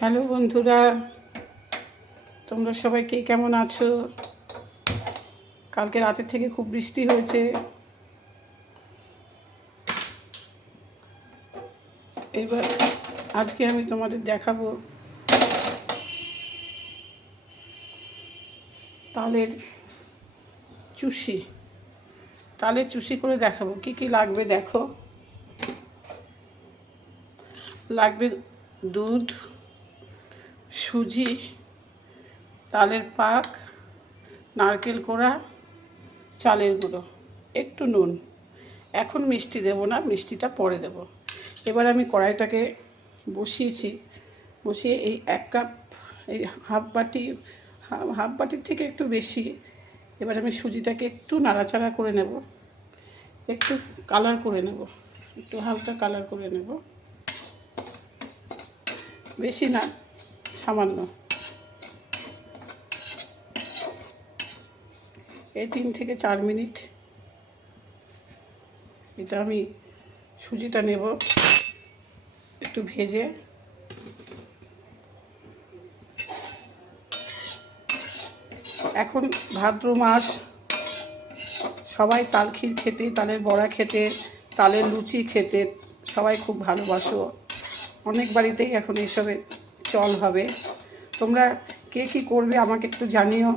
Hello বন্ধুরা, তোমরা সবাই কে কেমন আছো? কালকে রাতের থেকে খুব বৃষ্টি হয়েছে। এবার আজকে আমি তোমাদের দেখাবো তালের চুষি। তালের চুষি করে দেখাবো। কি কি লাগবে দেখো। লাগবে দুধ, সুজি, তালের পাক, নারকেল কোড়া, চালের গুঁড়ো, একটু নুন। এখন মিষ্টি দেবো না, মিষ্টিটা পরে দেবো। এবার আমি কড়াইটাকে বসিয়ে এই 1 কাপ, এই হাফ বাটির থেকে একটু বেশি। এবার আমি সুজিটাকে একটু নাড়াচাড়া করে নেব, একটু কালার করে নেব, একটু হালকা কালার করে নেব, বেশি না, সামান্য। এই 3 থেকে 4 মিনিট এটা আমি সুজিটা নেব একটু ভেজে। এখন ভাদ্র মাস, সবাই তাল ক্ষীর খেতে, তালের বড়া খেতে, তালের লুচি খেতে সবাই খুব ভালোবাসো। অনেক বাড়িতেই এখন এইসবে চল হবে। তোমরা কে কী করবে আমাকে একটু জানিও,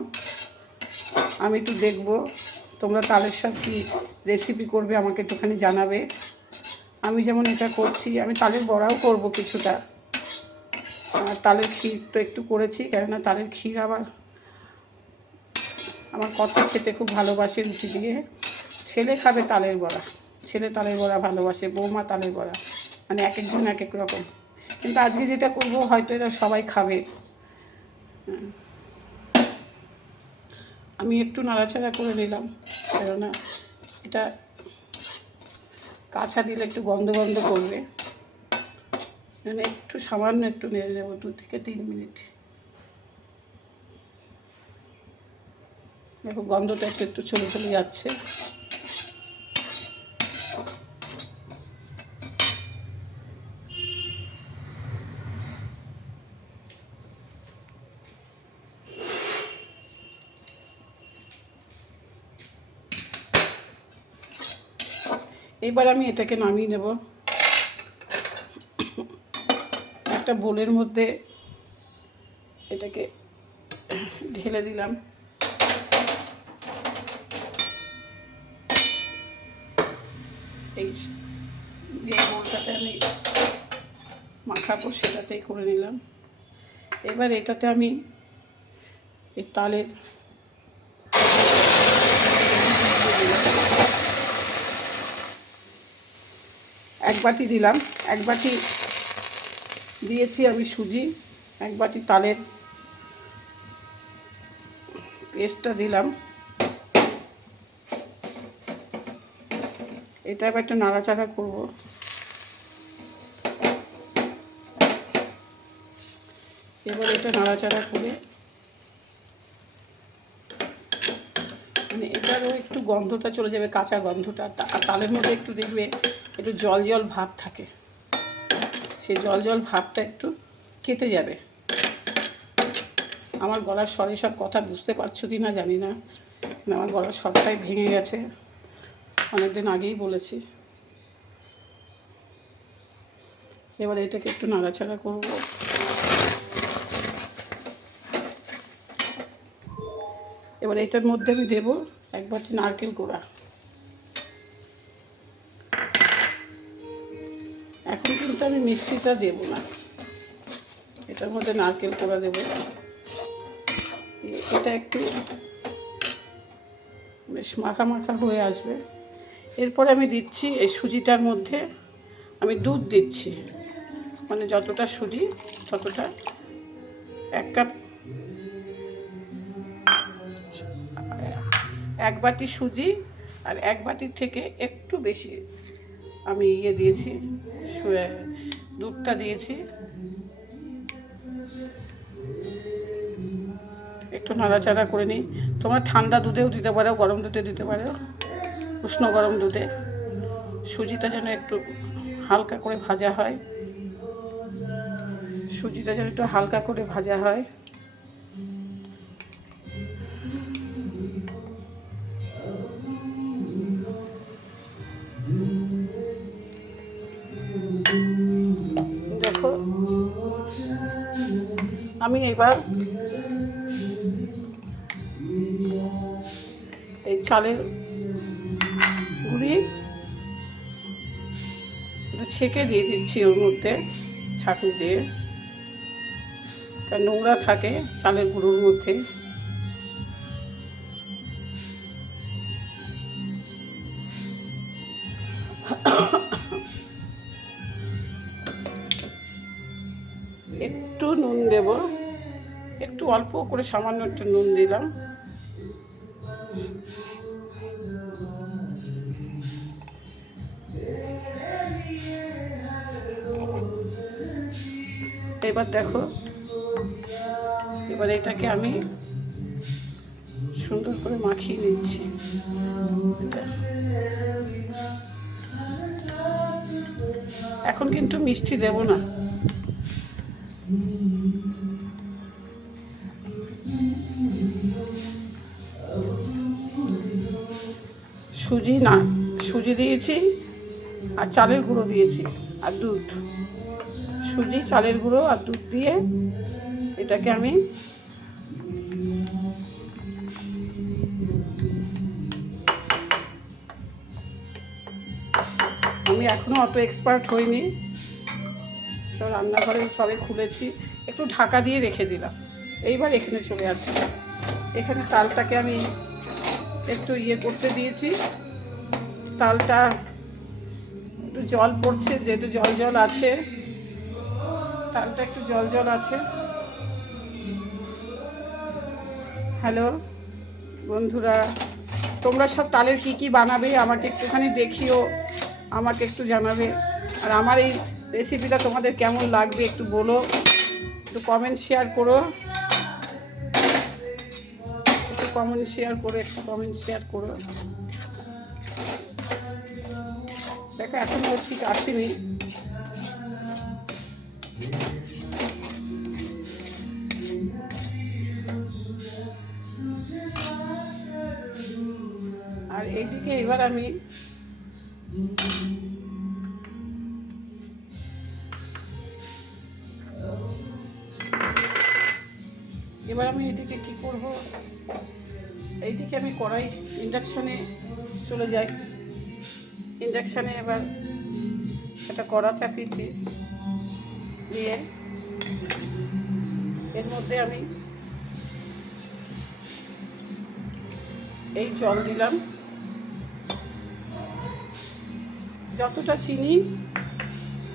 আমি একটু দেখব। তোমরা তালের সব কী রেসিপি করবে আমাকে একটুখানি জানাবে। আমি যেমন এটা করছি, আমি তালের বড়াও করব কিছুটা। আর তালের ক্ষীর তো একটু করেছি, কেননা তালের ক্ষীর আবার আমার কর্তা খেতে খুব ভালোবাসে রুটি দিয়ে। ছেলে খাবে তালের বড়া, ছেলে তালের বড়া ভালোবাসে, বৌমা তালের বড়া, মানে এক একজন এক এক রকম। কিন্তু আজকে যেটা করব হয়তো এরা সবাই খাবে। আমি একটু নাড়াচাড়া করে নিলাম, কেননা এটা কাঁচা দিলে একটু গন্ধ গন্ধ করবে। মানে একটু সামান্য একটু নেড়ে নেব 2 থেকে 3 মিনিট। দেখো গন্ধটা একটু একটু চলে চলে যাচ্ছে। এবার আমি এটাকে নামিয়ে নেব। একটা বোলের মধ্যে এটাকে ঢেলে দিলাম। এই যে বোলটাতে আমি মাখাবো সেটাতেই করে নিলাম। এবার এটাতে আমি এই তালের এক বাটি দিলাম, 1 বাটি দিয়েছি আমি সুজি, 1 বাটি তালের পেস্টটা দিলাম। এটা এবার একটু নাড়াচাড়া করব। এবার এটা নাড়াচাড়া করে মানে এটারও একটু গন্ধটা চলে যাবে, কাঁচা গন্ধটা। আর তালের মধ্যে একটু দেখবে একটু জল জল ভাব থাকে, সেই জল জল ভাবটা একটু কেটে যাবে। আমার গলার স্বরে সব কথা বুঝতে পারছো কি না জানি না, আমার গলার স্বরটাই ভেঙে গেছে, অনেকদিন আগেই বলেছি। এবার এটাকে একটু নাড়াচাড়া করব। এবার এটার মধ্যে আমি দেবো 1 বাটি নারকেল কোড়া। এখন কিন্তু আমি মিষ্টিটা দেবো না, এটার মধ্যে নারকেল কোড়া দেবো। এটা একটু বেশ মাখা মাখা হয়ে আসবে। এরপরে আমি দিচ্ছি এই সুজিটার মধ্যে আমি দুধ দিচ্ছি, মানে যতটা সুজি ততটা 1 কাপ, 1 বাটি সুজি আর 1 বাটির থেকে একটু বেশি আমি দিয়েছি, দুধটা দিয়েছি। একটু নাড়াচাড়া করে নিই। তোমরা ঠান্ডা দুধেও দিতে পারো, গরম দুধে দিতে পারো, উষ্ণ গরম দুধে। সুজিটা যেন একটু হালকা করে ভাজা হয়, সুজিটা যেন একটু হালকা করে ভাজা হয়। দেখো আমি এবার এই চালের গুঁড়ি একটু ছেঁকে দিয়ে দিচ্ছি ওর মধ্যে ছাঁকনি দিয়ে, কারণ নোংরা থাকে চালের গুঁড়োর মধ্যে। একটু নুন দেব, একটু অল্প করে সামান্য একটু নুন দিলাম। এবার দেখো, এবার এটাকে আমি সুন্দর করে মাখিয়ে নিচ্ছি। এখন কিন্তু মিষ্টি দেব না, সুজি দিয়েছি আর চালের গুঁড়ো দিয়েছি আর দুধ। সুজি, চালের গুঁড়ো আর দুধ দিয়ে এটাকে আমি এখনও অত এক্সপার্ট হইনি, সব রান্নাঘরে সবে খুলেছি, একটু ঢাকা দিয়ে রেখে দিলাম। এইবার এখানে চলে আসছি, এখানে তালটাকে আমি একটু করতে দিয়েছি। তালটা একটু জল পড়ছে, যেহেতু জল জল আছে, তালটা একটু জল জল আছে। হ্যালো বন্ধুরা, তোমরা সব তালের কি কি বানাবে আমাকে একটুখানি দেখিও, আমাকে একটু জানাবে। আর আমার এই রেসিপিটা তোমাদের কেমন লাগবে একটু বলো, একটু কমেন্ট শেয়ার করো, একটু কমেন্ট শেয়ার করো। দেখো এখনও ঠিক আসেনি। আর এইদিকে এবার আমি এদিকে কি করব, এইদিকে আমি কড়াই ইন্ডাকশানে চলে যাই। ইন্ডাকশানে এবার একটা কড়া চাপিয়েছি, দিয়ে এর মধ্যে আমি এই জল দিলাম, যতটা চিনি,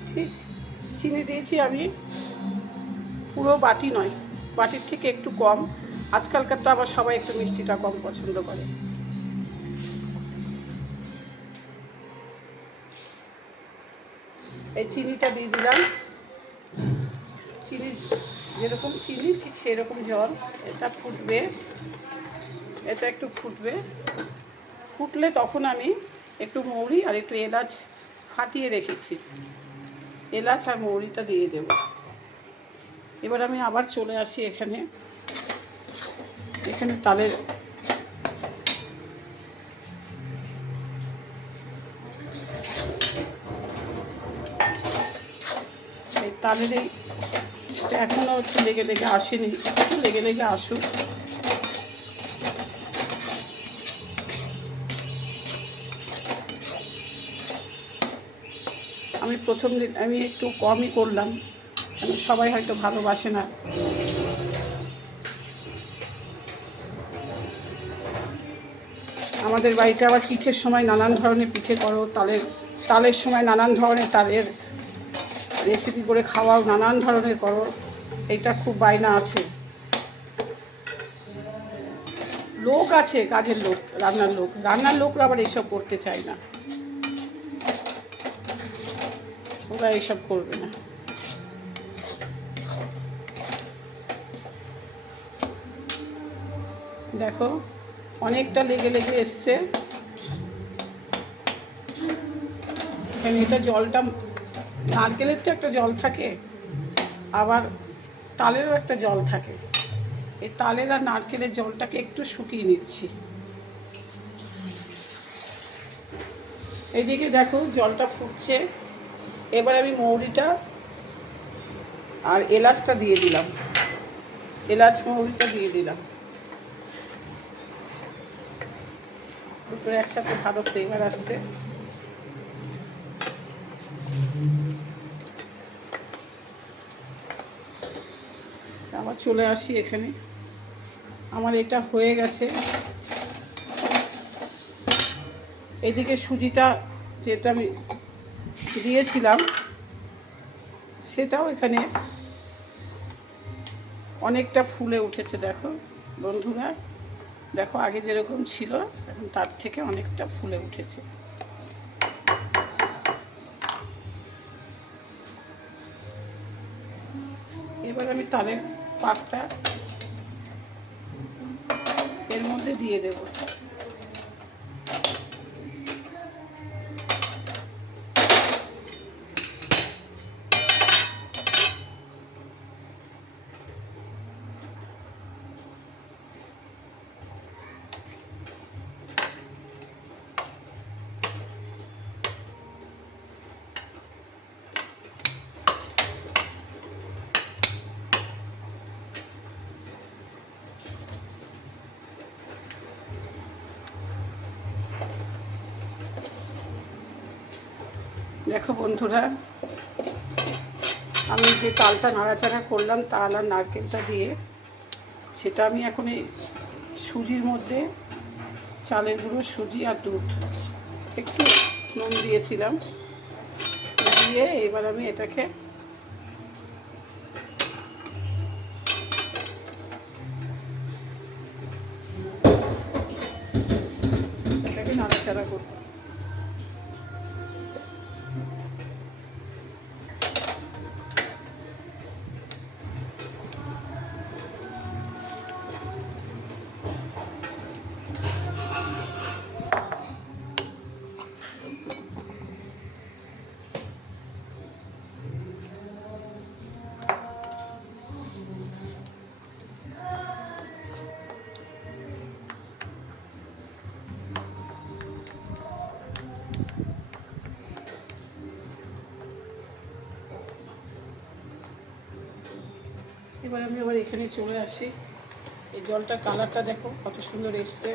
ঠিক চিনি দিয়েছি আমি পুরো বাটি নয়, বাটির থেকে একটু কম। আজকালকার তো আবার সবাই একটু মিষ্টিটা কম পছন্দ করে। এই চিনিটা দিয়ে দিলাম, চিনি যেরকম চিনি ঠিক সেরকম জল। এটা ফুটবে, এটা একটু ফুটলে তখন আমি একটু মৌরি আর একটু এলাচ ফাটিয়ে রেখেছি, এলাচ আর মৌরিটা দিয়ে দেব। এবার আমি আবার চলে আসি এখানে তালের এই এখনও একটু লেগে আসেনি, একটু লেগে আসুক। আমি প্রথম দিন আমি একটু কমই করলাম, সবাই হয়তো ভালোবাসে না। আমাদের বাড়িতে আবার পিঠের সময় নানান ধরনের পিঠে করো, তালের সময় নানান ধরনের তালের রেসিপি করে খাওয়াও, নানান ধরনের করো, এইটা খুব বায়না আছে। লোক আছে, কাজের লোক, রান্নার লোকরা আবার এইসব করতে চায় না, ওরা এইসব করবে না। দেখো অনেকটা লেগে এসছে, এখানে এটা জলটা, নারকেলের তো একটা জল থাকে, আবার তালেরও একটা জল থাকে। এই তালের আর নারকেলের জলটাকে একটু শুকিয়ে নিচ্ছি। এইদিকে দেখো জলটা ফুটছে। এবার আমি মৌরিটা আর এলাচটা দিয়ে দিলাম, এলাচ মৌরিটা দিয়ে দিলাম। দুটো একসাথে ভালো ফ্লেভার আসছে। আবার চলে আসি এখানে, আমার এটা হয়ে গেছে। এদিকে সুজিটা যেটা আমি দিয়েছিলাম সেটাও এখানে অনেকটা ফুলে উঠেছে। দেখো বন্ধুরা, দেখো আগে যেরকম ছিল এখন তার থেকে অনেকটা ফুলে উঠেছে। এবার আমি তালের পাকটা এর মধ্যে দিয়ে দেব। দেখো বন্ধুরা, আমি যে তালটা নাড়াচাড়া করলাম তাল আর নারকেলটা দিয়ে, সেটা আমি এখন এই সুজির মধ্যে চালের গুঁড়ো, সুজি আর দুধ, একটু নুন দিয়েছিলাম, দিয়ে এবার আমি এটাকে নাড়াচাড়া করব। এবার আমি আবার এখানে চলে আসি। এই জলটার কালারটা দেখো কত সুন্দর এসছে।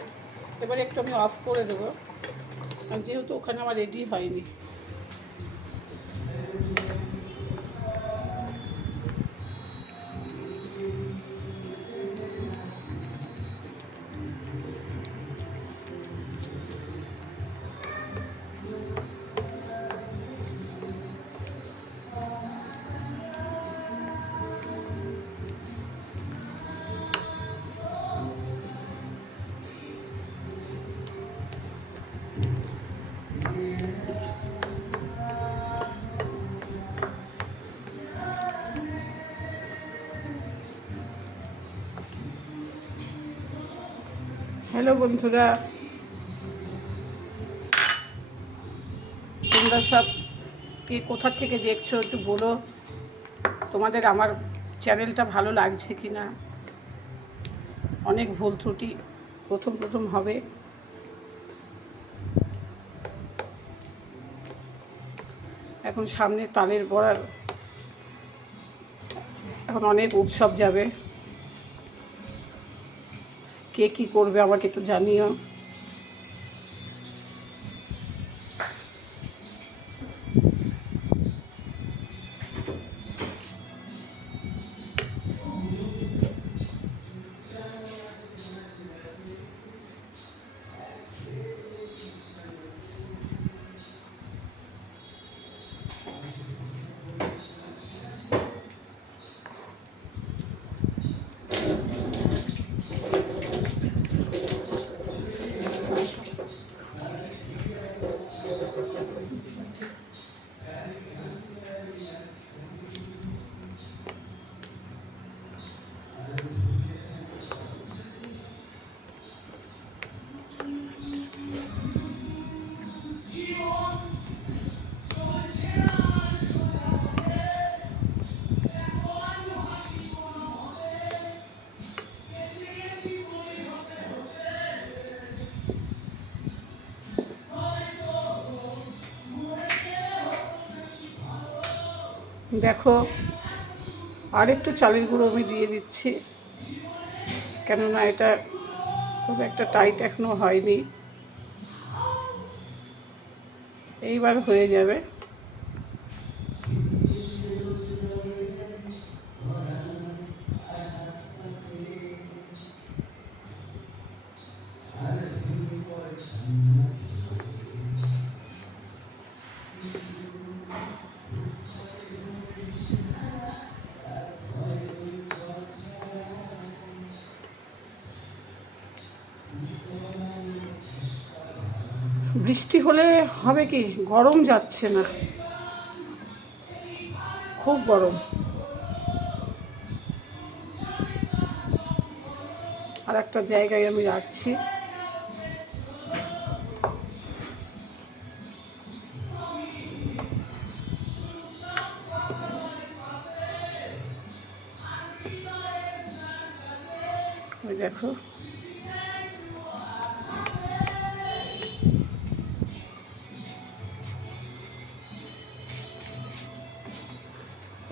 এবারে একটু আমি অফ করে দেবো, কারণ যেহেতু ওখানে আমার রেডি হয়নি। হ্যালো বন্ধুরা, তোমরা সব কে কোথা থেকে দেখছো একটু বলো। তোমাদের আমার চ্যানেলটা ভালো লাগছে কি না। অনেক ভুল ত্রুটি প্রথম প্রথম হবে। এখন সামনে তালের বড়ার এখন অনেক উৎসব যাবে। কে কী করবে আমাকে একটু জানিও। দেখো, আর একটু চালের গুঁড়ো আমি দিয়ে দিচ্ছি, কেননা এটা খুব একটা টাইট এখনও হয়নি, এইবার হয়ে যাবে। বৃষ্টি হলে হবে কি, গরম যাচ্ছে না, খুব গরম। আর একটা জায়গায় আমি রাখছি। ওই দেখো,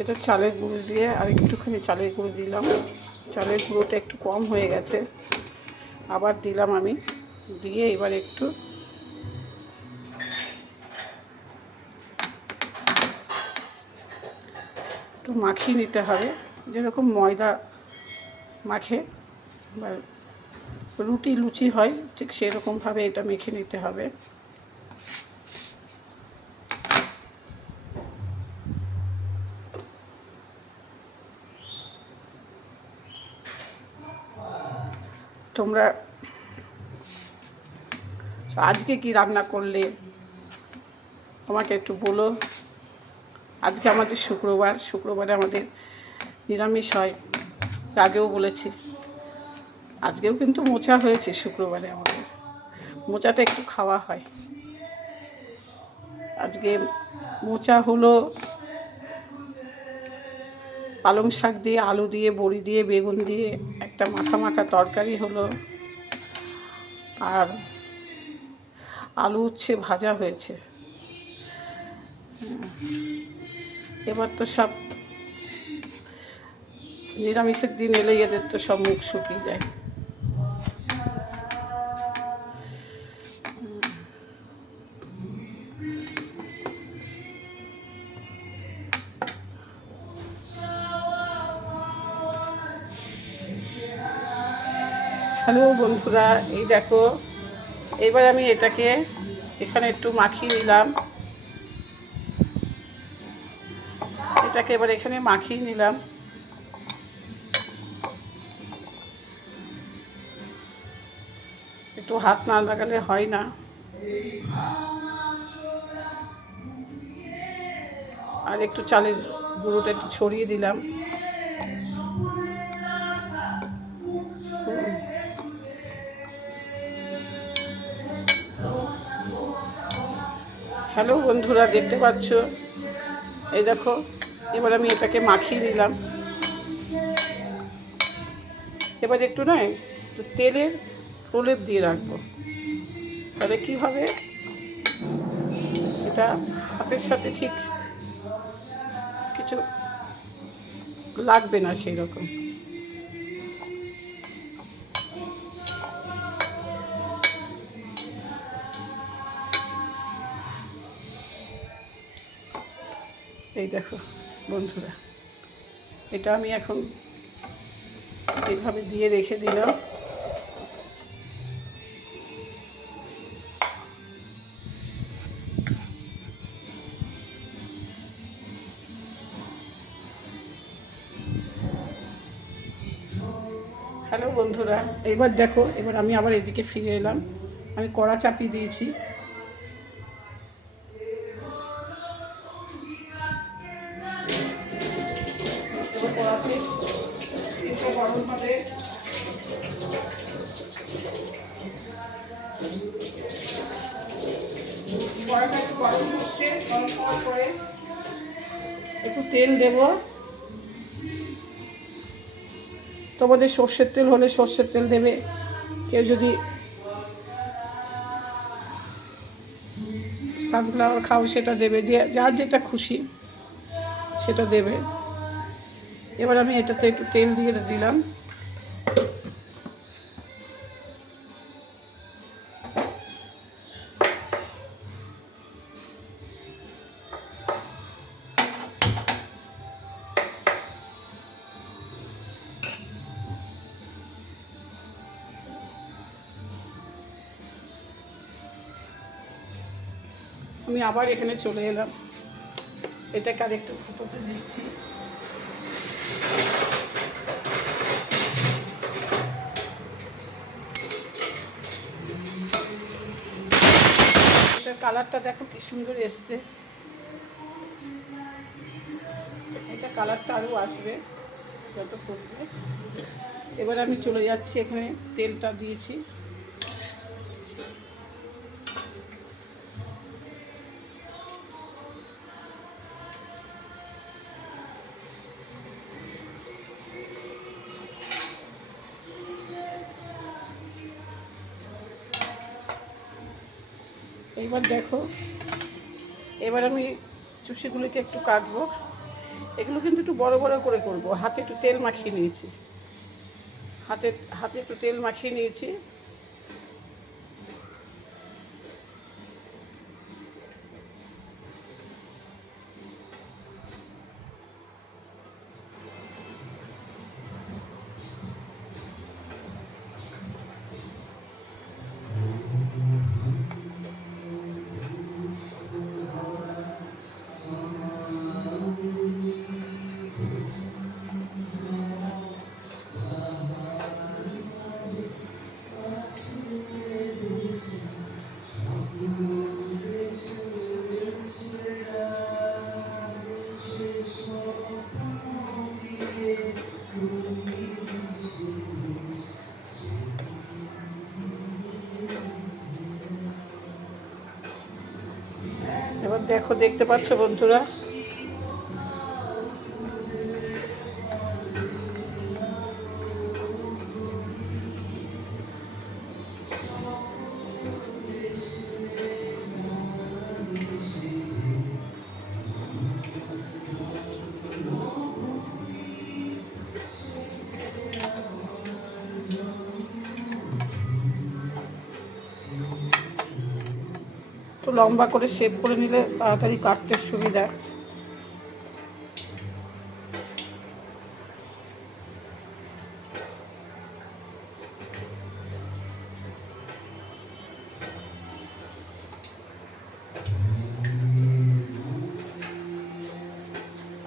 এটা চালের গুঁড়ো দিয়ে আর একটুখানি চালের গুঁড়ো দিলাম, চালের গুঁড়োটা একটু কম হয়ে গেছে, আবার দিলাম আমি, দিয়ে এবার একটু মাখিয়ে নিতে হবে, যেরকম ময়দা মাখে বা রুটি লুচি হয় ঠিক সেরকমভাবে এটা মেখে নিতে হবে। তোমরা আজকে কি রান্না করলে আমাকে একটু বলো। আজকে আমাদের শুক্রবারে আমাদের নিরামিষ হয়, আগেও বলেছি। আজকেও কিন্তু মোচা হয়েছে শুক্রবারে, আমাদের মোচাটা একটু খাওয়া হয়। আজকে মোচা হলো পালং শাক দিয়ে, আলু দিয়ে, বড়ি দিয়ে, বেগুন দিয়ে একটা মাখা মাখা তরকারি হলো, আর আলু উচ্ছে ভাজা হয়েছে। এবার তো সব নিরামিষের দিন এলেই এদের তো সব মুখ শুকিয়ে যায়। হ্যালো বন্ধুরা, এই দেখো, এবার আমি এটাকে এখানে একটু মাখিয়ে নিলাম, এটাকে এবার এখানে মাখিয়ে নিলাম। একটু হাত না লাগালে হয় না। আর একটু চালের গুঁড়োটা একটু ছড়িয়ে দিলাম। হ্যালো বন্ধুরা, দেখতে পাচ্ছ, এই দেখো, এবার আমি এটাকে মাখিয়ে নিলাম। এবার একটু নয়, একটু তেলের প্রলেপ দিয়ে রাখবো, তাহলে কী হবে, এটা হাতের সাথে ঠিক কিছু লাগবে না সেই রকম। এই দেখো বন্ধুরা, এটা আমি এখন এইভাবে দিয়ে রেখে দিলাম। হ্যালো বন্ধুরা, এবার দেখো, এবার আমি আবার এদিকে ফিরে এলাম। আমি কড়া চাপিয়ে দিয়েছি, কড়াতে একটু গরম হবে। কড়াটা একটু গরম হচ্ছে, গরম হওয়ার পরে একটু তেল দেবো। তোমাদের সর্ষের তেল হলে সর্ষের তেল দেবে, কেউ যদি সানফ্লাওয়ার খাও সেটা দেবে, যে যার যেটা খুশি সেটা দেবে। এবার আমি এটাতে একটু তেল দিয়ে দিলাম। আমি আবার এখানে চলে এলাম, এটাকে আর একটু ফুটোতে দিচ্ছি। এটার কালারটা দেখো কি সুন্দর এসছে, এটা কালারটা আরও আসবে যত ফুটবে। এবার আমি চলে যাচ্ছি, এখানে তেলটা দিয়েছি, এইবার দেখো, এবার আমি চুষিগুলোকে একটু কাটবো। এগুলো কিন্তু একটু বড় বড় করে করব। হাতে একটু তেল মাখিয়ে নিয়েছি, হাতে একটু তেল মাখিয়ে নিয়েছি। এবার দেখো, দেখতে পাচ্ছ বন্ধুরা, একটু লম্বা করে শেপ করে নিলে তাড়াতাড়ি কাটতে সুবিধা।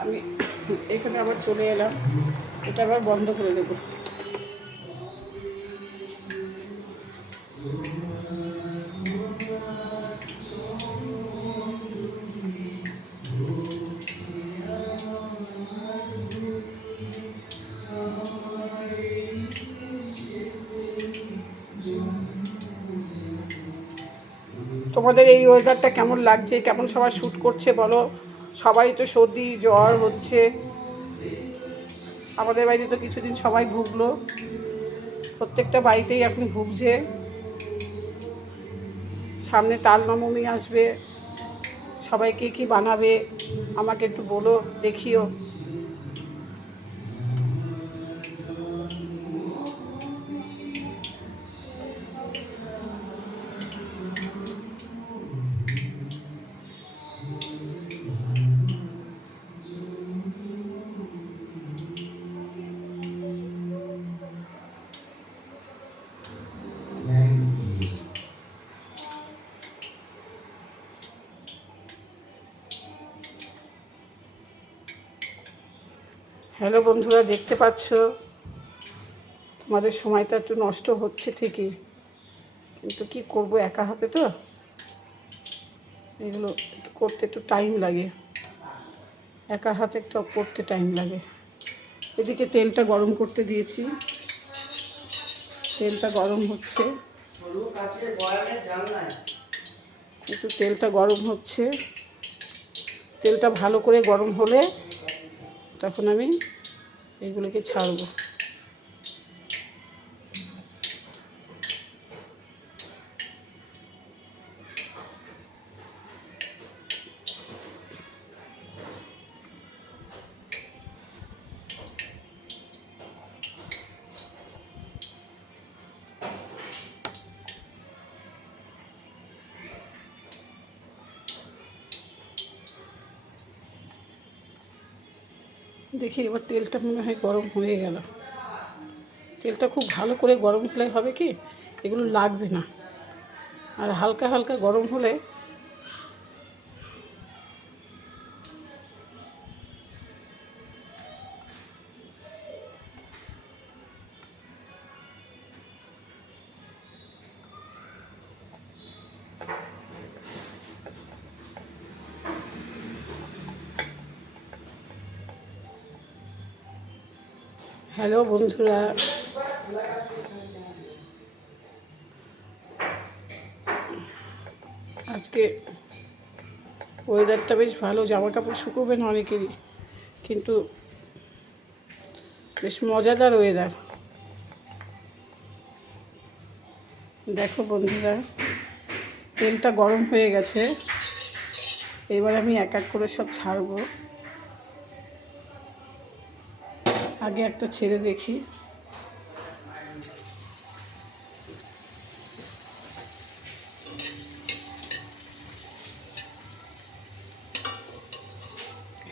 আমি এখানে আবার চলে এলাম, এটা আবার বন্ধ করে দেবো। তোমাদের এই ওয়েদারটা কেমন লাগছে, কেমন সবাই শ্যুট করছে বলো। সবাই তো সর্দি জ্বর হচ্ছে, আমাদের বাড়িতে তো কিছুদিন সবাই ভুগলো, প্রত্যেকটা বাড়িতেই এখন ভুগছে। সামনে তাল নবমী আসবে, সবাইকে কি বানাবে আমাকে একটু বলো, দেখিও। হ্যালো বন্ধুরা, দেখতে পাচ্ছ তোমাদের সময়টা একটু নষ্ট হচ্ছে ঠিকই, কিন্তু কি করব, একা হাতে তো এগুলো করতে একটু টাইম লাগে, একা হাতে একটু করতে টাইম লাগে। এদিকে তেলটা গরম করতে দিয়েছি, তেলটা গরম হচ্ছে, একটু তেলটা গরম হচ্ছে। তেলটা ভালো করে গরম হলে তখন আমি এইগুলোকে ছাড়বো। দেখি এবার তেলটা মনে হয় গরম হয়ে গেল। তেলটা খুব ভালো করে গরম হলে হবে কি এগুলো লাগবে না, আর হালকা হালকা গরম হলে হ্যালো বন্ধুরা, আজকে ওয়েদারটা বেশ ভালো, জামা কাপড় শুকোবে না অনেকেরই, কিন্তু বেশ মজাদার ওয়েদার। দেখো বন্ধুরা, তেলটা গরম হয়ে গেছে, এবার আমি এক এক করে সব ছাড়বো। আগে একটা ছেড়ে দেখি।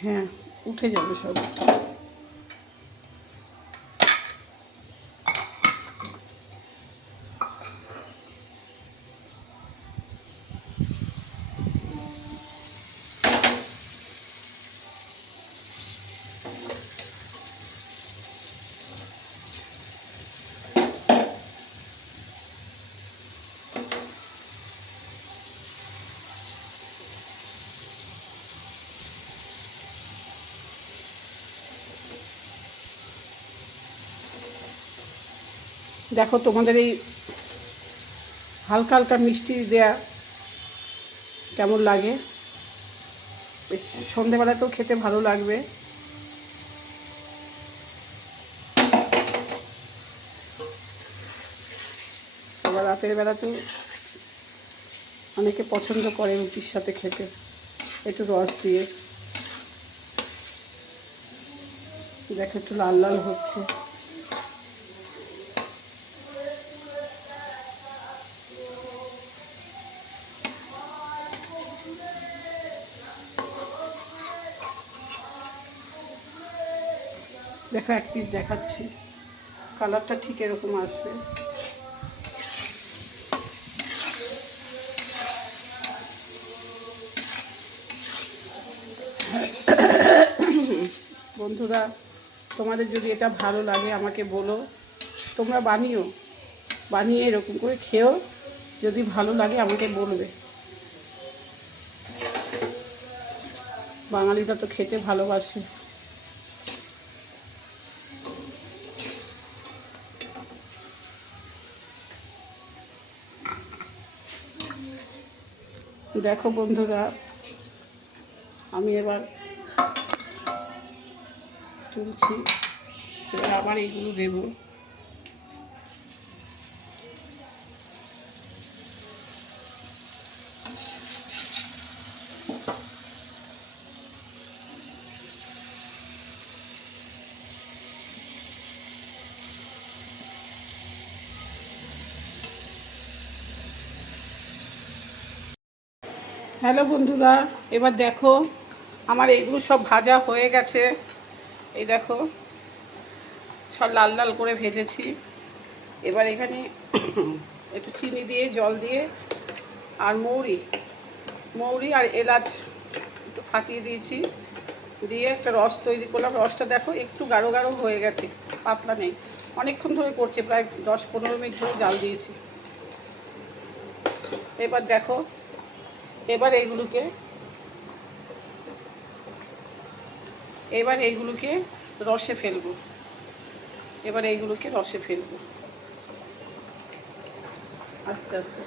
হ্যাঁ, উঠে যাবে সব। দেখো তোমাদের এই হালকা হালকা মিষ্টি দেয়া কেমন লাগে, বেশ সন্ধেবেলাতেও খেতে ভালো লাগবে। আবার রাতের বেলাতেও অনেকে পছন্দ করে রুটির সাথে খেতে একটু রস দিয়ে। দেখো একটু লাল লাল হচ্ছে। দেখো এক পিস দেখাচ্ছি, কালারটা ঠিক এরকম আসবে। বন্ধুরা, তোমাদের যদি এটা ভালো লাগে আমাকে বলো, তোমরা বানিয়ে এরকম করে খেও, যদি ভালো লাগে আমাকে বলবে। বাঙালিরা তো খেতে ভালোবাসে। দেখো বন্ধুরা, আমি এবার তুলছি, এবার আবার এইগুলো দেবো। হ্যালো বন্ধুরা, এবার দেখো আমার এইগুলো সব ভাজা হয়ে গেছে। এই দেখো সব লাল লাল করে ভেজেছি। এবার এখানে একটু চিনি দিয়ে, জল দিয়ে, আর মৌরি আর এলাচ একটু ফাটিয়ে দিয়েছি, দিয়ে একটা রস তৈরি করলাম। রসটা দেখো একটু গাঢ় গাঢ় হয়ে গেছে, পাতলা নেই। অনেকক্ষণ ধরে করছে, প্রায় 10-15 মিনিট ধরে জাল দিয়েছি। এবার দেখো, এবার এইগুলোকে রসে ফেলবো। আস্তে আস্তে।